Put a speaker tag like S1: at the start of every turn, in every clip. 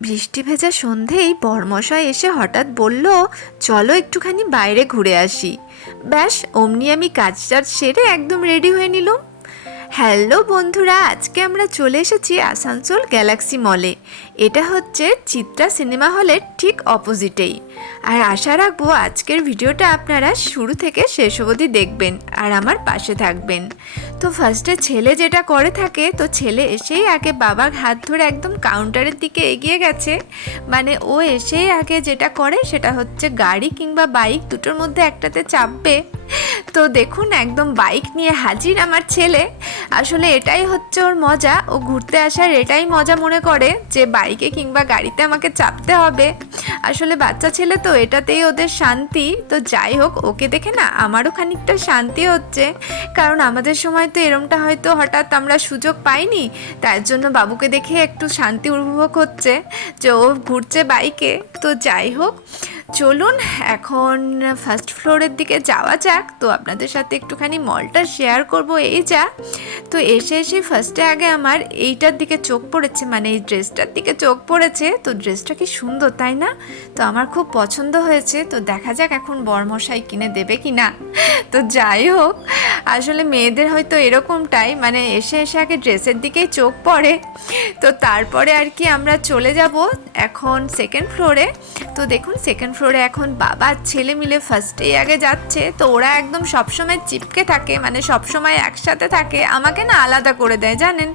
S1: বৃষ্টি ভেজা সন্ধেই বরমশাই এসে হঠাৎ বলল, চলো একটুখানি বাইরে ঘুরে আসি। ব্যাস, অমনি আমি কাজ টাজ সেরে একদম রেডি হয়ে নিলাম। হ্যালো বন্ধুরা, আজকে আমরা চলে এসেছি আসানসোল গ্যালাক্সি মলে। এটা হচ্ছে চিত্রা সিনেমা হলের ঠিক অপোজিটেই। আর আশা রাখব আজকের ভিডিওটা আপনারা শুরু থেকে শেষ অবধি দেখবেন আর আমার পাশে থাকবেন। তো ফার্স্টে ছেলে যেটা করে থাকে, তো ছেলে এসেই আগে বাবার হাত ধরে একদম কাউন্টারের দিকে এগিয়ে গেছে। মানে ও এসেই আগে যেটা করে সেটা হচ্ছে গাড়ি কিংবা বাইক দুটোর মধ্যে একটাতে চাপবে। তো দেখুন, একদম বাইক নিয়ে হাজির আমার ছেলে। আসলে এটাই হচ্ছে ওর মজা। ও ঘুরতে আসার এটাই মজা মনে করে যে বাইকে কিংবা গাড়িতে আমাকে চাপতে হবে। আসলে বাচ্চা ছেলে তো, এটাতেই ওদের শান্তি। তো যাই হোক, ওকে দেখে না আমারও খানিকটা শান্তি হচ্ছে। কারণ আমাদের সময় তো এরমটা হয়তো হঠাৎ আমরা সুযোগ পাইনি। তার জন্য বাবুকে দেখে একটু শান্তি উপভোগ হচ্ছে যে ও ঘুরছে বাইকে। তো যাই হোক চলুন, এখন ফার্স্ট ফ্লোরের দিকে যাওয়া যাক। তো আপনাদের সাথে একটুখানি মলটা শেয়ার করব এই যা। তো এসে এসে ফার্স্টে আগে আমার এইটার দিকে চোখ পড়েছে মানে এই ড্রেসটার দিকে চোখ পড়েছে। তো ড্রেসটা কি সুন্দর, তাই না? তো আমার খুব পছন্দ হয়েছে। তো দেখা যাক এখন বরমশাই কিনে দেবে কি না তো যাই হোক আসলে মেয়েদের হয়তো এরকমটাই মানে এসে এসে আগে ড্রেসের দিকেই চোখ পড়ে। তো তারপরে আর কি আমরা চলে যাব এখন সেকেন্ড ফ্লোরে তো দেখুন সেকেন্ড ফ্লোরে এখন বাবা, ছেলে মিলে ফার্স্টেই আগে যাচ্ছে। তো ওরা একদম সবসময় চিপকে থাকে মানে সবসময় একসাথে থাকে। আমাকে না আলাদা করে দেয়, জানেন?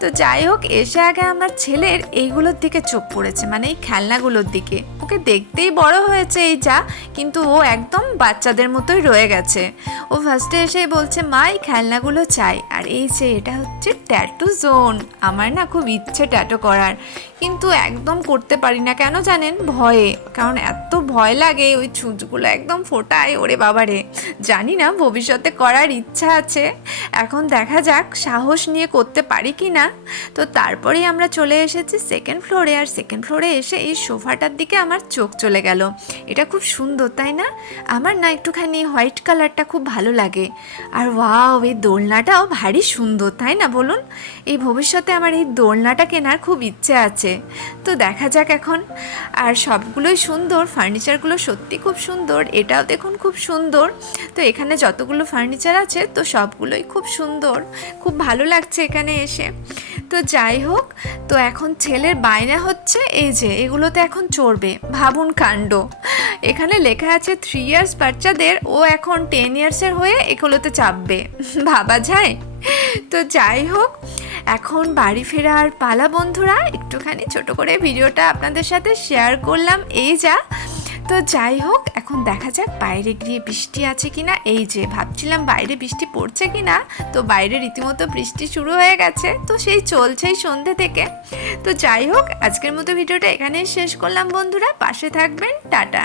S1: তো যাই হোক, এসে আগে আমার ছেলের এইগুলোর দিকে চোখ পড়েছে মানে এই খেলনাগুলোর দিকে। ওকে দেখতেই বড় হয়েছে এই যা কিন্তু ও একদম বাচ্চাদের মতোই রয়ে গেছে। ও ফার্স্টে এসেই বলছে, মা, এই খেলনাগুলো চাই। আর এই যে, এটা হচ্ছে ট্যাটু জোন আমার না খুব ইচ্ছে ট্যাটু করার। কিন্তু একদম করতে পারি না। কেন জানেন? ভয়ে। কারণ এত ভয় লাগে, ওই ছুঁচগুলো একদম ফোটায়। ওরে বাবারে জানি না, ভবিষ্যতে করার ইচ্ছা আছে। এখন দেখা যাক, সাহস নিয়ে করতে পারি কি না। তো তারপরেই আমরা চলে এসেছি সেকেন্ড ফ্লোরে আর সেকেন্ড ফ্লোরে এসে এই সোফাটার দিকে আমার চোখ চলে গেল। এটা খুব সুন্দর, তাই না? আমার না একটুখানি হোয়াইট কালারটা খুব ভালো লাগে। আর ওয়াও, এই দোলনাটাও ভারী সুন্দর, তাই না বলুন? এই ভবিষ্যতে আমার এই দোলনাটা কেনার খুব ইচ্ছে আছে। তো দেখা যাক এখন। আর সবগুলোই সুন্দর, ফার্নিচারগুলো সত্যি খুব সুন্দর, এটাও দেখুন খুব সুন্দর। তো এখানে যতগুলো ফার্নিচার আছে, তো সবগুলোই খুব সুন্দর। খুব ভালো লাগছে এখানে এসে। তো যাই হোক, তো এখন ছেলের বায়না হচ্ছে এই যে, এগুলোতে এখন চড়বে, ভাবুন কাণ্ড। এখানে লেখা আছে থ্রি ইয়ার্স বাচ্চাদের, ও এখন টেন ইয়ার্সের হয়ে এগুলোতে চাপবে। ভাবা যায়? তো যাই হোক, এখন বাড়ি ফেরার পালা বন্ধুরা, একটুখানি ছোট করে ভিডিওটা আপনাদের সাথে শেয়ার করলাম। এই যা তো যাই হোক, এখন দেখা যাক বাইরে গিয়ে বৃষ্টি আছে কিনা। এই যে ভাবছিলাম বাইরে বৃষ্টি পড়ছে কিনা, তো বাইরে রীতিমতো বৃষ্টি শুরু হয়ে গেছে, তো সেই চলছেই সন্ধে থেকে। তো যাই হোক, আজকের মতো ভিডিওটা এখানেই শেষ করলাম বন্ধুরা, পাশে থাকবেন, টাটা।